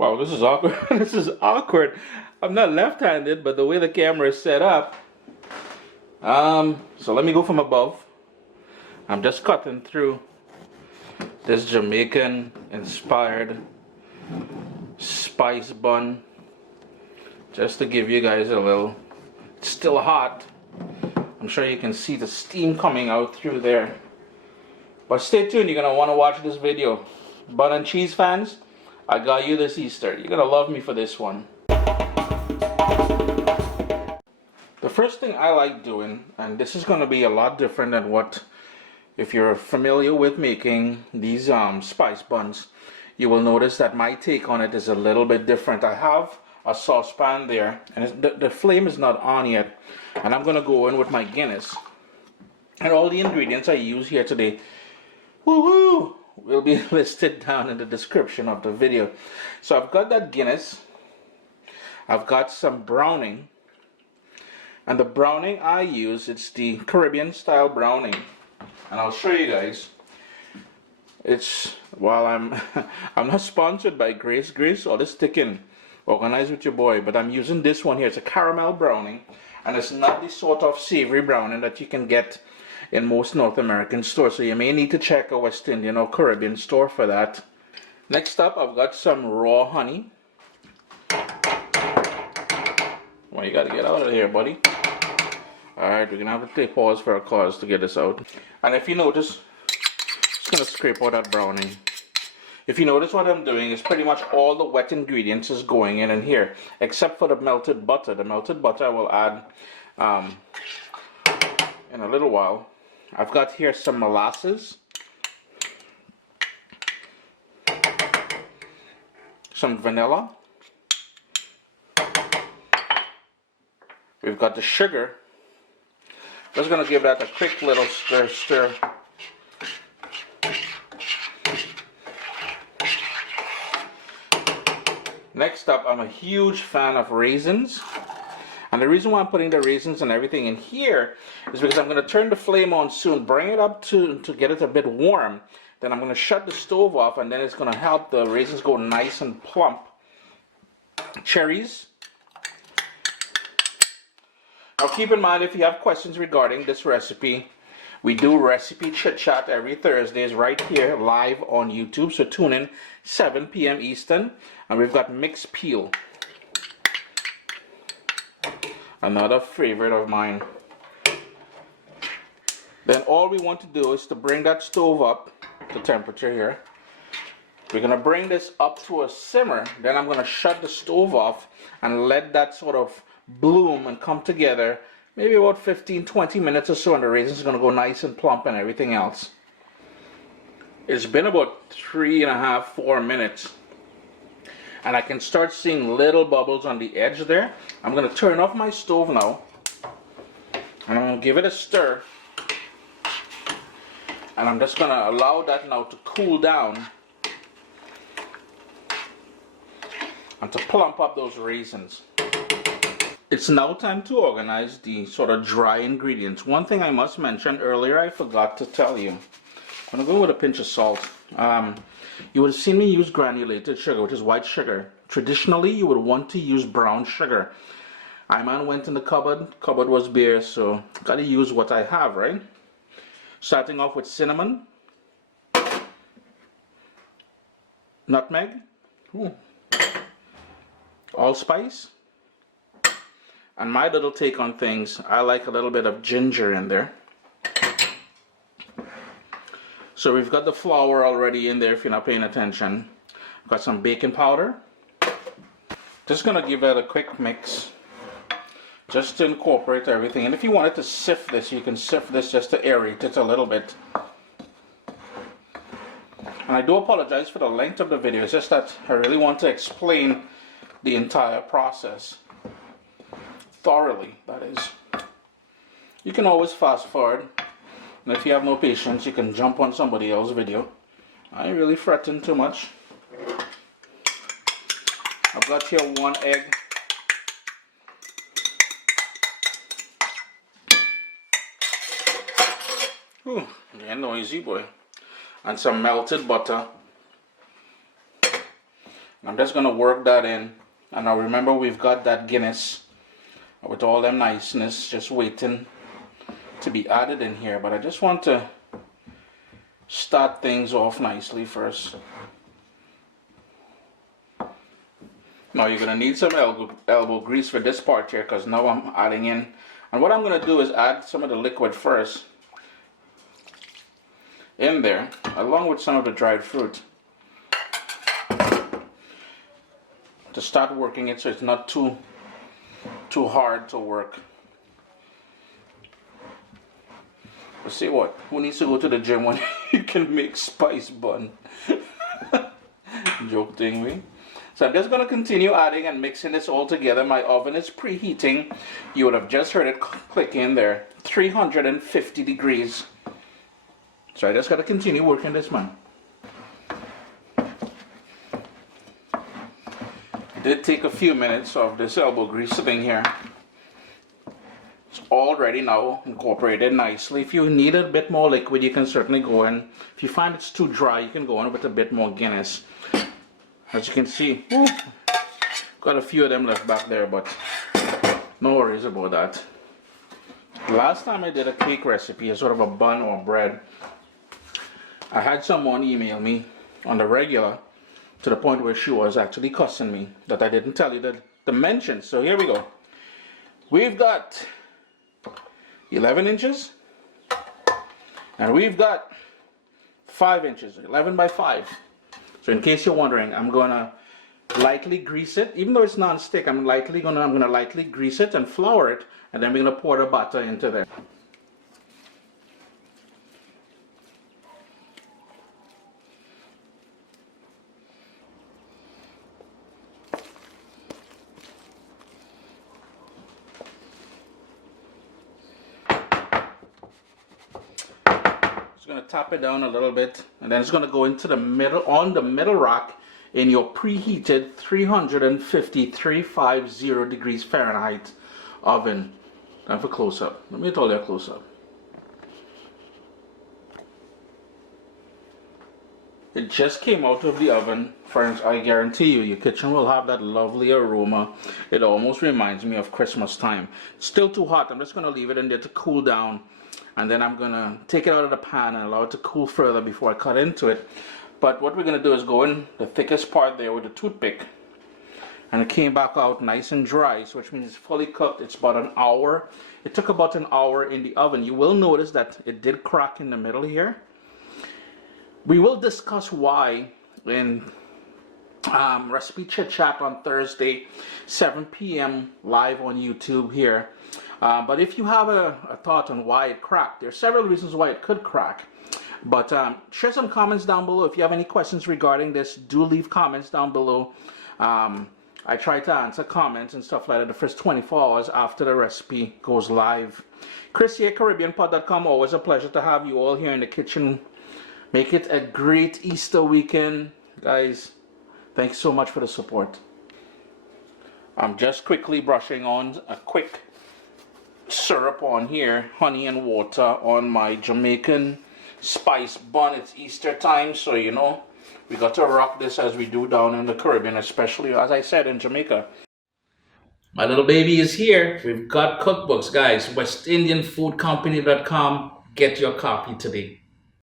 Wow, this is awkward. This is awkward. I'm not left-handed, but the way the camera is set up. So let me go from above. I'm just cutting through this Jamaican inspired spice bun. Just to give you guys a little. It's still hot. I'm sure you can see the steam coming out through there. But stay tuned, you're gonna want to watch this video. Bun and cheese fans, I got you this Easter. You're gonna love me for this one. The first thing I like doing, and this is gonna be a lot different than what, if you're familiar with making these spice buns, you will notice that my take on it is a little bit different. I have a saucepan there, and the flame is not on yet, and I'm gonna go in with my Guinness. And all the ingredients I use here today, woohoo, will be listed down in the description of the video. So I've got that Guinness, I've got some browning, and the browning I use, it's the Caribbean style browning, and I'll show you guys. It's, while I'm not sponsored by Grace or this Stickin', Organize with your boy, but I'm using this one here. It's a caramel browning, and it's not the sort of savory browning that you can get in most North American stores, so you may need to check a West Indian or Caribbean store for that. Next up, I've got some raw honey. Well, you gotta get out of here, buddy. Alright, we're gonna have to take pause for a cause to get this out. And if you notice, just gonna scrape out that browning. If you notice, what I'm doing is pretty much all the wet ingredients is going in here, except for the melted butter. The melted butter I will add in a little while. I've got here some molasses, some vanilla, we've got the sugar. Just going to give that a quick little stir. Next up, I'm a huge fan of raisins. And the reason why I'm putting the raisins and everything in here is because I'm going to turn the flame on soon, bring it up to get it a bit warm. Then I'm going to shut the stove off, and then it's going to help the raisins go nice and plump. Cherries. Now keep in mind, if you have questions regarding this recipe, we do recipe chit chat every Thursdays right here live on YouTube. So tune in 7 p.m. Eastern. And we've got mixed peel. Another favorite of mine. Then all we want to do is to bring that stove up to temperature here. We're going to bring this up to a simmer. Then I'm going to shut the stove off and let that sort of bloom and come together. Maybe about 15-20 minutes or so, and the raisins are going to go nice and plump and everything else. It's been about 3.5-4 minutes. And I can start seeing little bubbles on the edge there. I'm going to turn off my stove now. And I'm going to give it a stir. And I'm just going to allow that now to cool down. And to plump up those raisins. It's now time to organize the sort of dry ingredients. One thing I must mention, earlier I forgot to tell you. I'm going to go with a pinch of salt. You would have seen me use granulated sugar, which is white sugar. Traditionally, you would want to use brown sugar. I man went in the cupboard was bare, so got to use what I have, right? Starting off with cinnamon, nutmeg, allspice, and my little take on things, I like a little bit of ginger in there. So we've got the flour already in there if you're not paying attention. Got some baking powder. Just gonna give that a quick mix just to incorporate everything. And if you wanted to sift this, you can sift this just to aerate it a little bit. And I do apologize for the length of the video. It's just that I really want to explain the entire process thoroughly, that is. You can always fast forward. And if you have no patience, you can jump on somebody else's video. I ain't really fretting too much. I've got here 1 egg. Ooh, getting noisy, boy. And some melted butter. I'm just gonna work that in. And now remember, we've got that Guinness with all them niceness just waiting to be added in here. But I just want to start things off nicely first. Now you're gonna need some elbow grease for this part here, because now I'm adding in. And what I'm gonna do is add some of the liquid first in there, along with some of the dried fruit, to start working it so it's not too hard to work. But see what? Who needs to go to the gym when you can make spice bun? Joke thing, we. So I'm just going to continue adding and mixing this all together. My oven is preheating. You would have just heard it click in there. 350 degrees. So I just got to continue working this, man. It did take a few minutes of this elbow grease sitting here. It's already now incorporated nicely. If you need a bit more liquid, you can certainly go in. If you find it's too dry, you can go in with a bit more Guinness. As you can see, got a few of them left back there, but no worries about that. Last time I did a cake recipe, a sort of a bun or bread, I had someone email me on the regular to the point where she was actually cussing me that I didn't tell you the dimensions. So here we go. We've got 11 inches and we've got 5 inches, 11 by 5. So in case you're wondering, I'm gonna lightly grease it. Even though it's non-stick, I'm gonna lightly grease it and flour it, and then we're gonna pour the butter into there. Going to tap it down a little bit, and then it's going to go into the middle, on the middle rack in your preheated 350 degrees Fahrenheit oven. Time for close-up. Let me tell you a close-up. It just came out of the oven, friends. I guarantee you, your kitchen will have that lovely aroma. It almost reminds me of Christmas time. It's still too hot. I'm just going to leave it in there to cool down. And then I'm going to take it out of the pan and allow it to cool further before I cut into it. But what we're going to do is go in the thickest part there with a toothpick. And it came back out nice and dry, so which means it's fully cooked. It's about an hour. It took about an hour in the oven. You will notice that it did crack in the middle here. We will discuss why in Recipe Chit Chat on Thursday, 7 p.m. live on YouTube here. But if you have a thought on why it cracked, there are several reasons why it could crack. But share some comments down below. If you have any questions regarding this, do leave comments down below. I try to answer comments and stuff like that the first 24 hours after the recipe goes live. Chris here, caribbeanpot.com. Always a pleasure to have you all here in the kitchen. Make it a great Easter weekend. Guys, thanks so much for the support. I'm just quickly brushing on a quick syrup on here, honey and water on my Jamaican spice bun. It's Easter time, so you know we got to rock this as we do down in the Caribbean, especially as I said in Jamaica. My little baby is here. We've got cookbooks, guys. WestIndianFoodCompany.com. Get your copy today.